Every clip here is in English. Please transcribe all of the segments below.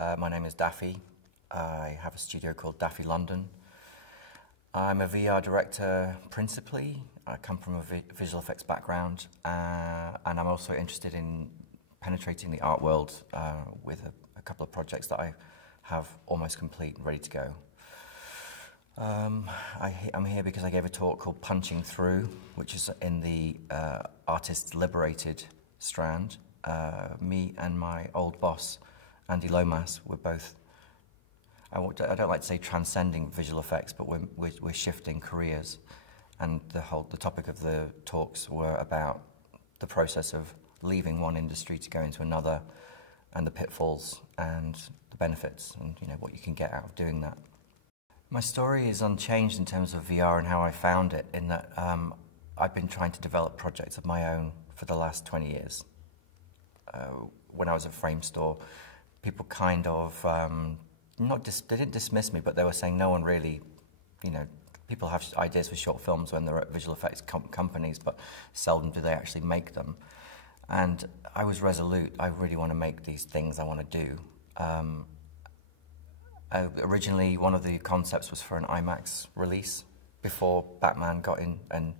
My name is Daffy. I have a studio called Daffy London. I'm a VR director principally. I come from a visual effects background, and I'm also interested in penetrating the art world with a couple of projects that I have almost complete and ready to go. I'm here because I gave a talk called Punching Through, which is in the Artists Liberated strand. Me and my old boss, Andy Lomas, were both, I don't like to say transcending visual effects, but we're shifting careers. And the topic of the talks were about the process of leaving one industry to go into another, and the pitfalls and the benefits, and what you can get out of doing that. My story is unchanged in terms of VR and how I found it, in that I've been trying to develop projects of my own for the last 20 years. When I was at Frame Store, people kind of, they didn't dismiss me, but they were saying no one really, people have ideas for short films when they're at visual effects companies, but seldom do they actually make them. And I was resolute. I really want to make these things I want to do. Originally, one of the concepts was for an IMAX release before Batman got in and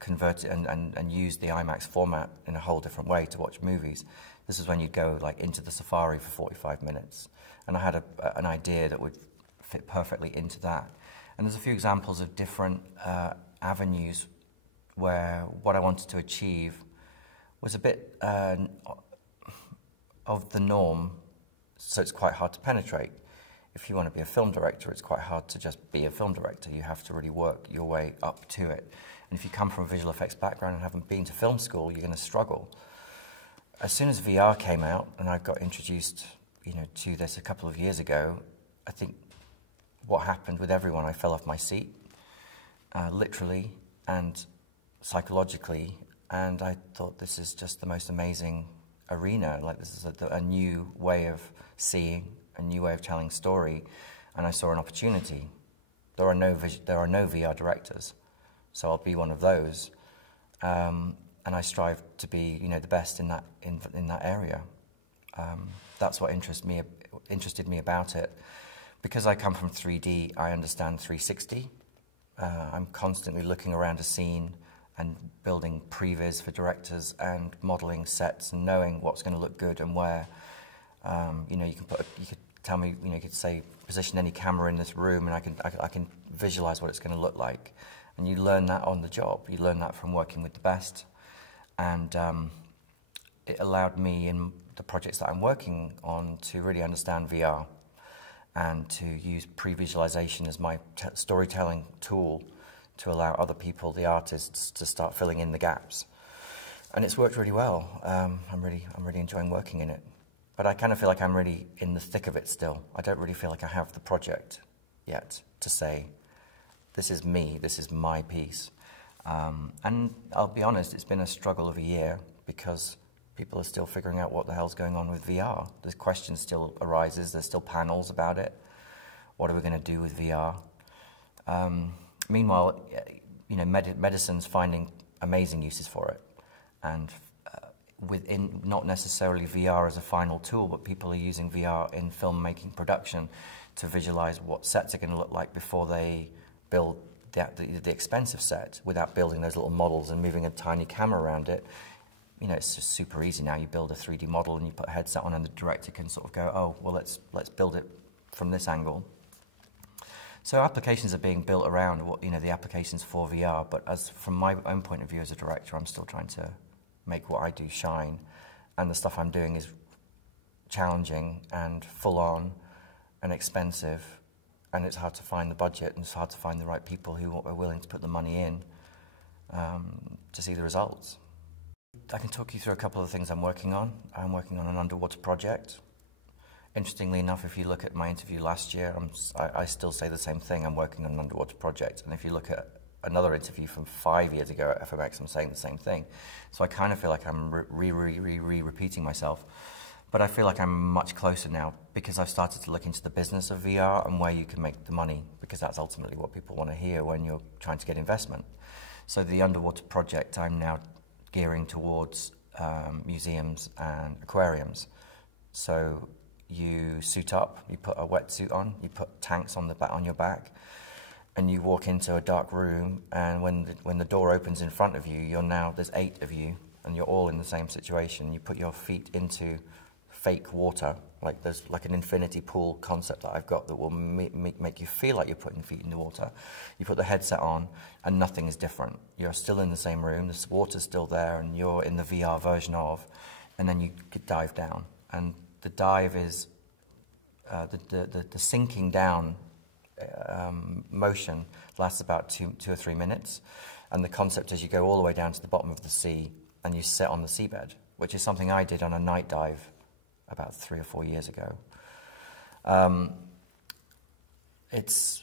converted and used the IMAX format in a whole different way to watch movies. This is when you'd go into the safari for 45 minutes. And I had an idea that would fit perfectly into that. And there's a few examples of different avenues where what I wanted to achieve was a bit of the norm, so it's quite hard to penetrate. If you want to be a film director, it's quite hard to just be a film director. You have to really work your way up to it. And if you come from a visual effects background and haven't been to film school, you're going to struggle. As soon as VR came out, and I got introduced to this a couple of years ago, I think what happened with everyone, I fell off my seat, literally and psychologically, and I thought, this is just the most amazing arena. Like, this is a new way of seeing, a new way of telling story, and I saw an opportunity. There are no VR directors, so I'll be one of those, and I strive to be the best in that area. That's what interested me about it. Because I come from 3D, I understand 360. I'm constantly looking around a scene and building previs for directors and modeling sets and knowing what's going to look good and where. You could tell me, you could say, position any camera in this room, and I can visualize what it's going to look like. And you learn that on the job. You learn that from working with the best. And it allowed me in the projects that I'm working on to really understand VR and to use pre-visualization as my storytelling tool to allow other people, the artists, to start filling in the gaps. And it's worked really well. I'm really enjoying working in it. But I kind of feel like I'm really in the thick of it still. I don't really feel like I have the project yet to say, this is me, this is my piece. And I'll be honest, it's been a struggle of a year because people are still figuring out what the hell's going on with VR. The question still arises, there's still panels about it. What are we going to do with VR? Meanwhile, medicine's finding amazing uses for it. And within not necessarily VR as a final tool, but people are using VR in filmmaking production to visualize what sets are going to look like before they build the expensive set, without building those little models and moving a tiny camera around it. It's just super easy now. You build a 3D model and you put a headset on, and the director can sort of go, oh, well, let's build it from this angle. So applications are being built around the applications for VR, but from my own point of view as a director, I'm still trying to make what I do shine, and the stuff I'm doing is challenging and full on and expensive, and it's hard to find the budget, and it's hard to find the right people who are willing to put the money in to see the results. I can talk you through a couple of things I'm working on. I'm working on an underwater project. Interestingly enough, if you look at my interview last year, I still say the same thing. I'm working on an underwater project. And if you look at another interview from 5 years ago at FMX, I'm saying the same thing. So I kind of feel like I'm repeating myself. But I feel like I'm much closer now because I've started to look into the business of VR and where you can make the money, because that's ultimately what people want to hear when you're trying to get investment. So the underwater project, I'm now gearing towards museums and aquariums. So you suit up, you put a wetsuit on, you put tanks on your back, and you walk into a dark room, and when the door opens in front of you, there's 8 of you, and you're all in the same situation. You put your feet into fake water, like there's like an infinity pool concept that I've got that will make you feel like you're putting feet in the water. You put the headset on, and nothing is different. You're still in the same room, the water's still there, and you're in the VR version of, and then you dive down. And the dive is, the sinking down motion lasts about 2 or 3 minutes, and the concept is you go all the way down to the bottom of the sea and you sit on the seabed, which is something I did on a night dive about 3 or 4 years ago.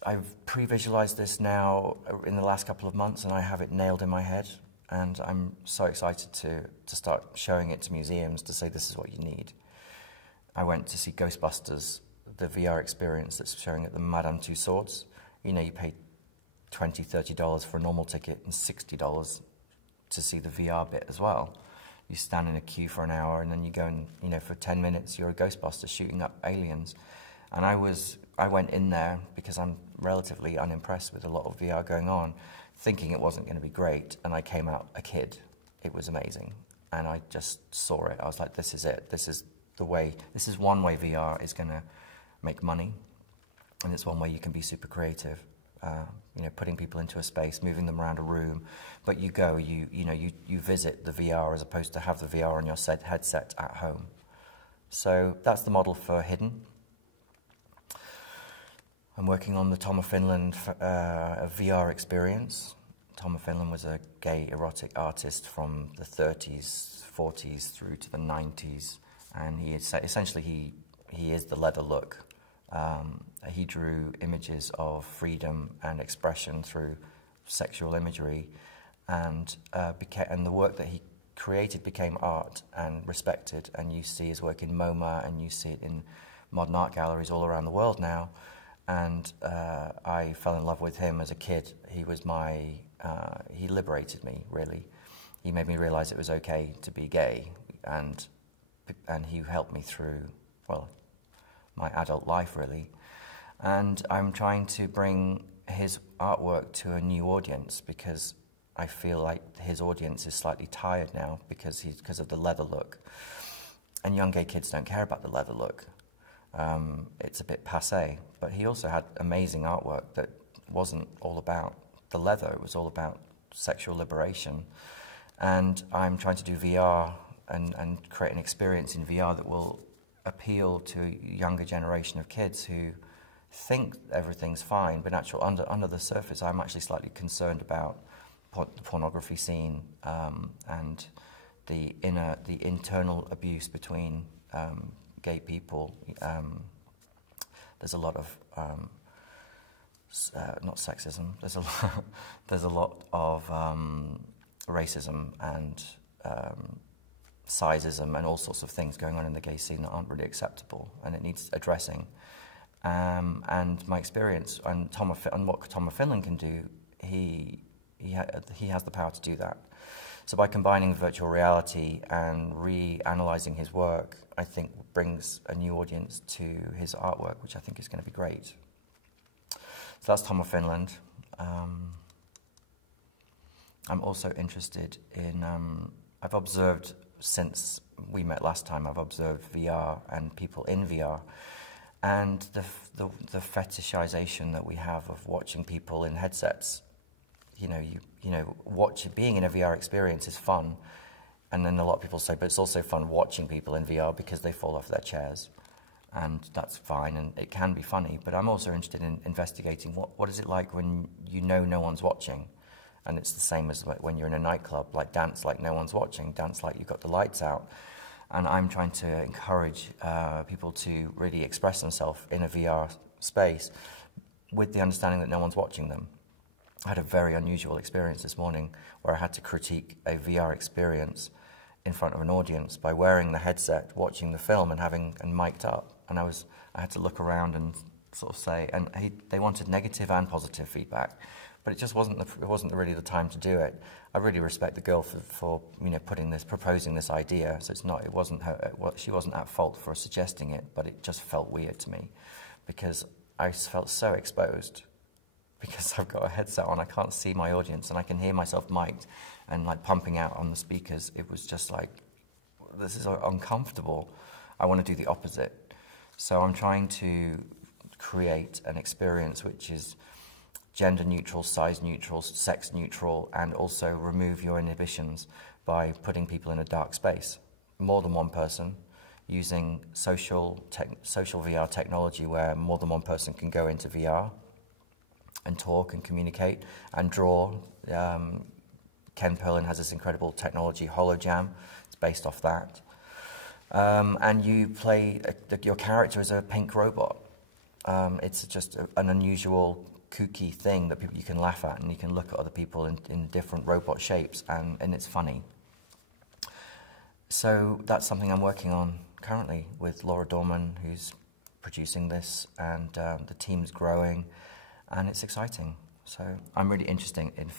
I've pre-visualized this now in the last couple of months, and I have it nailed in my head, and I'm so excited to start showing it to museums to say this is what you need. I went to see Ghostbusters, the VR experience that's showing at the Madame Tussauds. You know, you pay $20, $30 for a normal ticket and $60 to see the VR bit as well. You stand in a queue for an hour, and then you go and, you know, for 10 minutes you're a Ghostbuster shooting up aliens. And I went in there because I'm relatively unimpressed with a lot of VR going on, thinking it wasn't going to be great, and I came out a kid. It was amazing, and I just saw it. I was like, this is it. This is the way. This is one way VR is going to make money, and it's one way you can be super creative. You know, putting people into a space, moving them around a room, but you visit the VR as opposed to have the VR on your headset at home. So that's the model for Hidden. I'm working on the Tom of Finland VR experience. Tom of Finland was a gay erotic artist from the 30s, 40s through to the 90s, and he is the leather look. He drew images of freedom and expression through sexual imagery, and the work that he created became art and respected, and you see his work in MoMA, and you see it in modern art galleries all around the world now. And I fell in love with him as a kid. He was he liberated me, really. He made me realize it was okay to be gay, and he helped me through, well, my adult life, really. And I'm trying to bring his artwork to a new audience, because I feel like his audience is slightly tired now because of the leather look. And young gay kids don't care about the leather look. It's a bit passé. But he also had amazing artwork that wasn't all about the leather. It was all about sexual liberation. And I'm trying to do VR and create an experience in VR that will appeal to a younger generation of kids who think everything's fine, but under the surface, I'm actually slightly concerned about the pornography scene and the internal abuse between gay people. There's a lot of not sexism. There's a lot of racism and sizeism and all sorts of things going on in the gay scene that aren't really acceptable, and it needs addressing. And my experience and what Tom of Finland can do, he has the power to do that. So by combining virtual reality and reanalyzing his work, I think brings a new audience to his artwork, which I think is going to be great. So that's Tom of Finland. I'm also interested in, I've observed since we met last time, I've observed VR and people in VR, and the fetishization that we have of watching people in headsets. Being in a VR experience is fun, and then a lot of people say, but it's also fun watching people in VR because they fall off their chairs, and that's fine, and it can be funny. But I'm also interested in investigating what is it like when no one's watching, and it's the same as when you're in a nightclub, like dance like no one's watching, dance like you've got the lights out. And I'm trying to encourage people to really express themselves in a VR space with the understanding that no one's watching them. I had a very unusual experience this morning where I had to critique a VR experience in front of an audience by wearing the headset, watching the film and mic'd up. And I had to look around and sort of say, and they wanted negative and positive feedback, but it just wasn't really the time to do it. I really respect the girl for you know, proposing this idea. So it wasn't her, she wasn't at fault for suggesting it, but it just felt weird to me because I felt so exposed because I've got a headset on, I can't see my audience and I can hear myself mic'd and like pumping out on the speakers. It was just like, this is uncomfortable. I want to do the opposite. So I'm trying to create an experience which is gender neutral, size neutral, sex neutral, and also remove your inhibitions by putting people in a dark space. More than one person, using social VR technology where more than one person can go into VR and talk and communicate and draw. Ken Perlin has this incredible technology, HoloJam. It's based off that. And you play, your character is a pink robot. It's just an unusual, kooky thing that you can laugh at, and you can look at other people in different robot shapes, and it's funny. So that's something I'm working on currently with Laura Dorman, who's producing this, and the team's growing, and it's exciting. So I'm really interested in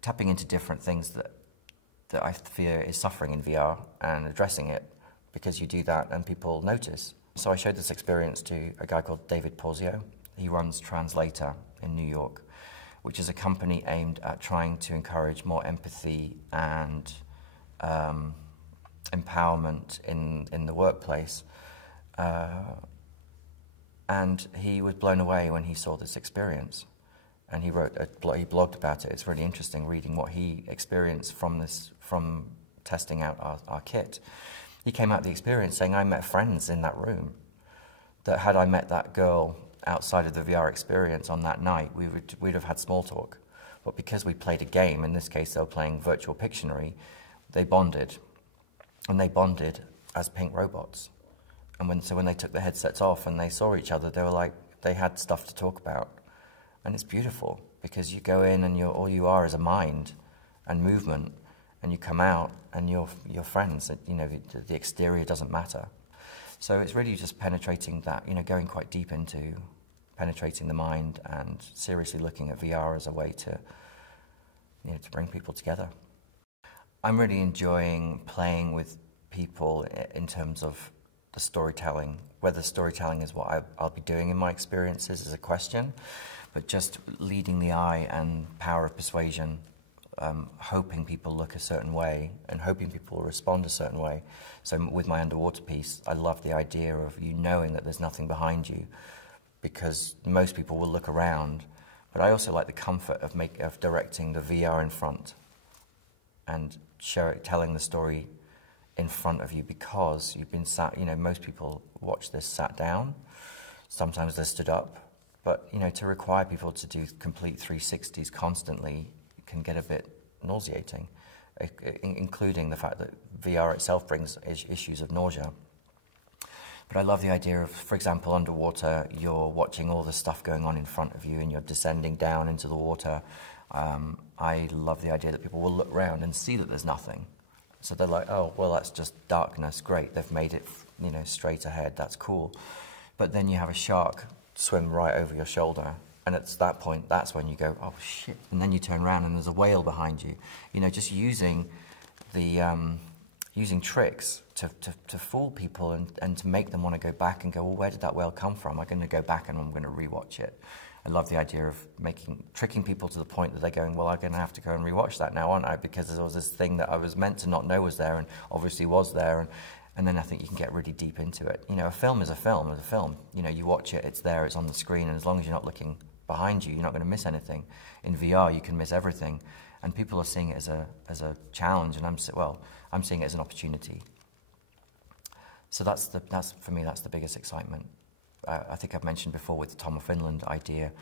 tapping into different things that I fear is suffering in VR and addressing it, because you do that and people notice. So I showed this experience to a guy called David Porzio. He runs Translator in New York, which is a company aimed at trying to encourage more empathy and empowerment in the workplace. And he was blown away when he saw this experience. And he blogged about it. It's really interesting reading what he experienced from testing out our kit. He came out of the experience saying, I met friends in that room that had I met that girl outside of the VR experience on that night, we'd have had small talk. But because we played a game, in this case they were playing Virtual Pictionary, they bonded. And they bonded as pink robots. And so when they took the headsets off and they saw each other, they were like, they had stuff to talk about. And it's beautiful, because you go in and all you are is a mind and movement, and you come out and you're friends. You know, the exterior doesn't matter. So it's really just penetrating that, you know, going quite deep into penetrating the mind and seriously looking at VR as a way to, you know, to bring people together. I'm really enjoying playing with people in terms of the storytelling. Whether storytelling is what I'll be doing in my experiences is a question, but just leading the eye and power of persuasion, hoping people look a certain way and hoping people respond a certain way. So with my underwater piece, I love the idea of you knowing that there's nothing behind you, because most people will look around. But I also like the comfort of directing the VR in front and telling the story in front of you, because you've been sat, you know, most people watch this sat down, sometimes they're stood up, but, you know, to require people to do complete 360s constantly can get a bit nauseating, including the fact that VR itself brings issues of nausea. But I love the idea of, for example, underwater, you're watching all the stuff going on in front of you and you're descending down into the water. I love the idea that people will look around and see that there's nothing. So they're like, oh, well, that's just darkness. Great, they've made it, you know, straight ahead. That's cool. But then you have a shark swim right over your shoulder, and at that point, that's when you go, oh shit! And then you turn around and there's a whale behind you. You know, just using tricks to fool people and to make them want to go back and go, well, where did that whale come from? I'm going to go back and I'm going to rewatch it. I love the idea of tricking people to the point that they're going, well, I'm going to have to go and rewatch that now, aren't I? Because there was this thing that I was meant to not know was there and obviously was there. And then I think you can get really deep into it. You know, a film is a film is a film. You know, you watch it, it's there, it's on the screen, and as long as you're not looking behind you, you're not going to miss anything. In VR, you can miss everything. And people are seeing it as a challenge, and I'm seeing it as an opportunity. So that's for me, that's the biggest excitement. I think I've mentioned before with the Tom of Finland idea,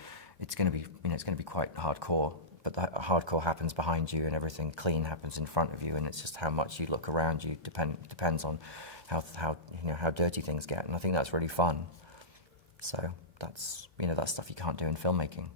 it's going to be, you know, it's going to be quite hardcore, but that hardcore happens behind you and everything clean happens in front of you, and it's just how much you look around you depends on how dirty things get, and I think that's really fun. So that's, you know, that's stuff you can't do in filmmaking.